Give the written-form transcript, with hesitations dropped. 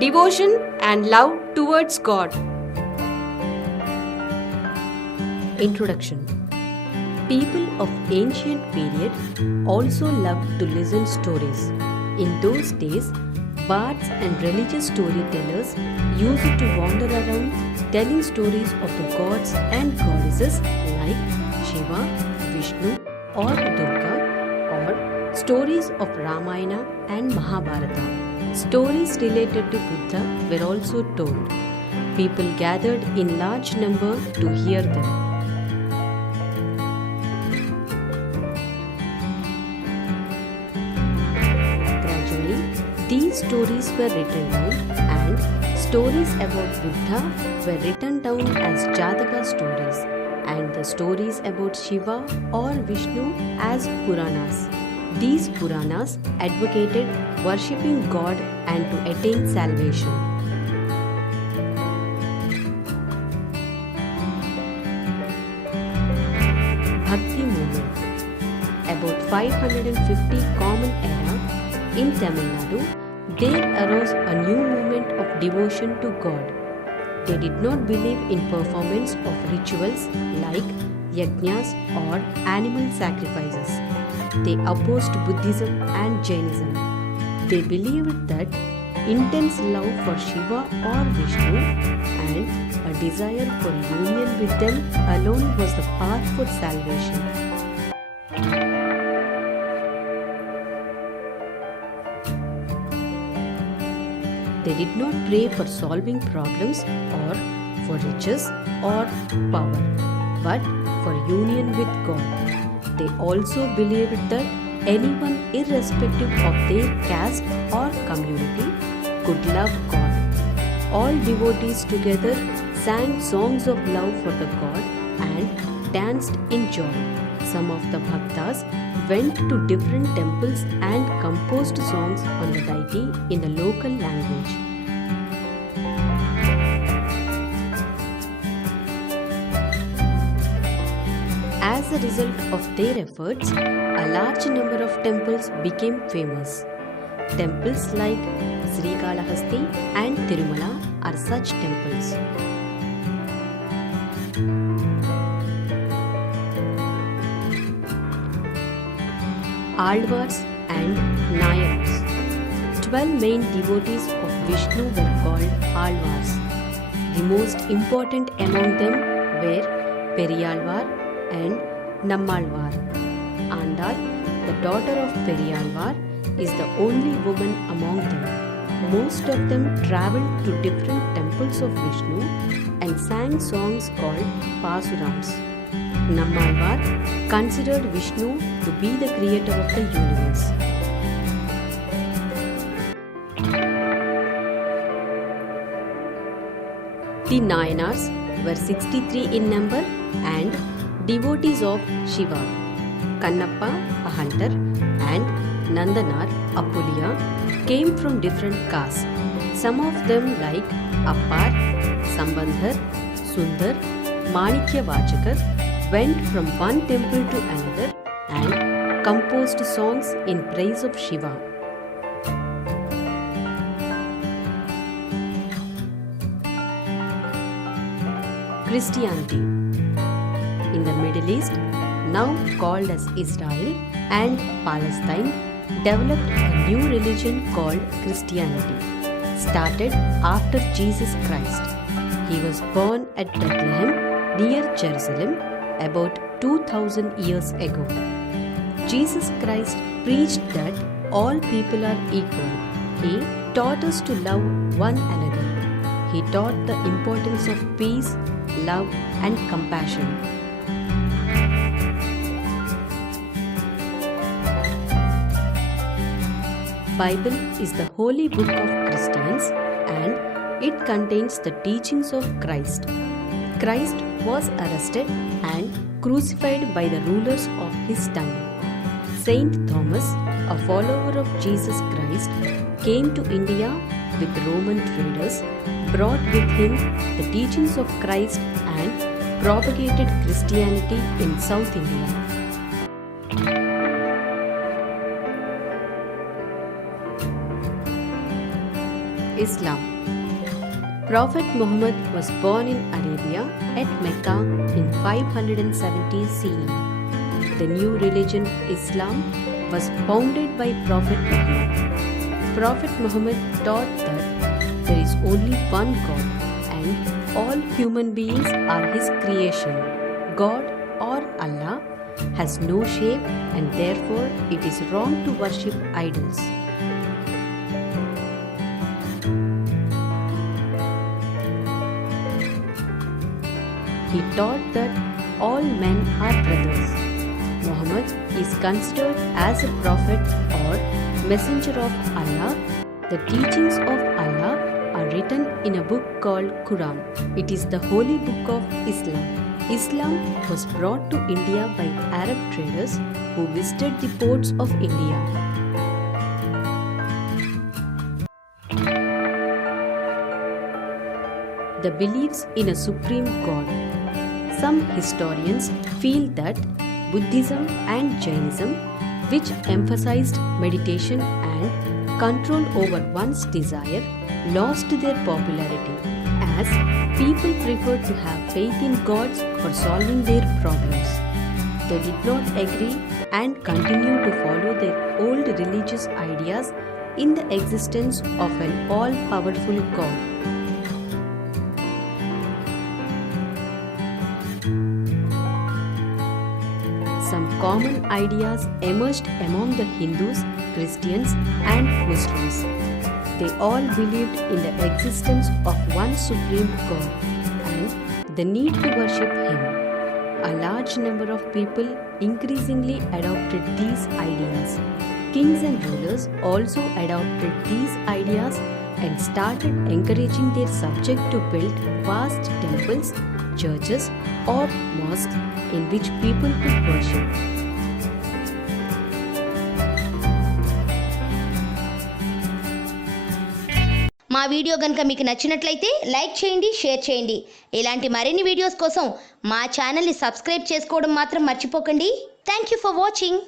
Devotion and love towards God. Introduction. People of ancient period also loved to listen stories. In those days, bards and religious storytellers used to wander around telling stories of the gods and goddesses like Shiva, Vishnu or Durga, or stories of Ramayana and Mahabharata. Stories related to Buddha were also told. People gathered in large number to hear them. Gradually, these stories were written down, and stories about Buddha were written down as Jataka stories, and the stories about Shiva or Vishnu as Puranas. These Puranas advocated worshipping God and to attain salvation. Bhakti movement. About 550 Common Era in Tamil Nadu, there arose a new movement of devotion to God. They did not believe in performance of rituals like yajnas or animal sacrifices. They opposed Buddhism and Jainism. They believed that intense love for Shiva or Vishnu and a desire for union with them alone was the path for salvation. They did not pray for solving problems or for riches or power, but for union with God. They also believed that anyone, irrespective of their caste or community, could love God. All devotees together sang songs of love for the God and danced in joy. Some of the bhaktas went to different temples and composed songs on the deity in the local language. As a result of their efforts, a large number of temples became famous. Temples like Srikalahasti and Tirumala are such temples. Alvars and Nayars. 12 main devotees of Vishnu were called Alvars. The most important among them were Periyalvar and Nammalvar. Andal, the daughter of Periyalvar, is the only woman among them. Most of them travelled to different temples of Vishnu and sang songs called Pasurams. Nammalvar considered Vishnu to be the creator of the universe. The Nayanars were 63 in number and devotees of Shiva. Kannappa, a hunter, and Nandanar, a Puliya, came from different castes. Some of them like Appar, Sambandhar, Sundar, Manikya Vachakar went from one temple to another and composed songs in praise of Shiva. Christianity. In the Middle East, now called as Israel and Palestine, developed a new religion called Christianity, started after Jesus Christ. He was born at Bethlehem near Jerusalem about 2000 years ago. Jesus Christ preached that all people are equal. He taught us to love one another. He taught the importance of peace, love and compassion. Bible is the holy book of Christians and it contains the teachings of Christ. Christ was arrested and crucified by the rulers of his time. Saint Thomas, a follower of Jesus Christ, came to India with Roman traders, brought with him the teachings of Christ and propagated Christianity in South India. Islam. Prophet Muhammad was born in Arabia at Mecca in 570 CE. The new religion Islam was founded by Prophet Muhammad. Prophet Muhammad taught that there is only one God and all human beings are His creation. God or Allah has no shape and therefore it is wrong to worship idols. He taught that all men are brothers. Muhammad is considered as a prophet or messenger of Allah. The teachings of Allah are written in a book called Quran. It is the holy book of Islam. Islam was brought to India by Arab traders who visited the ports of India. The beliefs in a supreme God. Some historians feel that Buddhism and Jainism, which emphasized meditation and control over one's desire, lost their popularity as people preferred to have faith in gods for solving their problems. They did not agree and continue to follow their old religious ideas in the existence of an all-powerful God. Some common ideas emerged among the Hindus, Christians, and Muslims. They all believed in the existence of one supreme God and the need to worship Him. A large number of people increasingly adopted these ideas. Kings and rulers also adopted these ideas and started encouraging their subjects to build vast temples, churches, or mosques in which people could worship. మా video కనుక మీకు నచ్చినట్లయితే like చేయండి, share చేయండి. ఇలాంటి మరిన్ని videos కోసం మా ఛానల్ని సబ్స్క్రైబ్ చేసుకోవడం మాత్రం మర్చిపోకండి. Thank you for watching.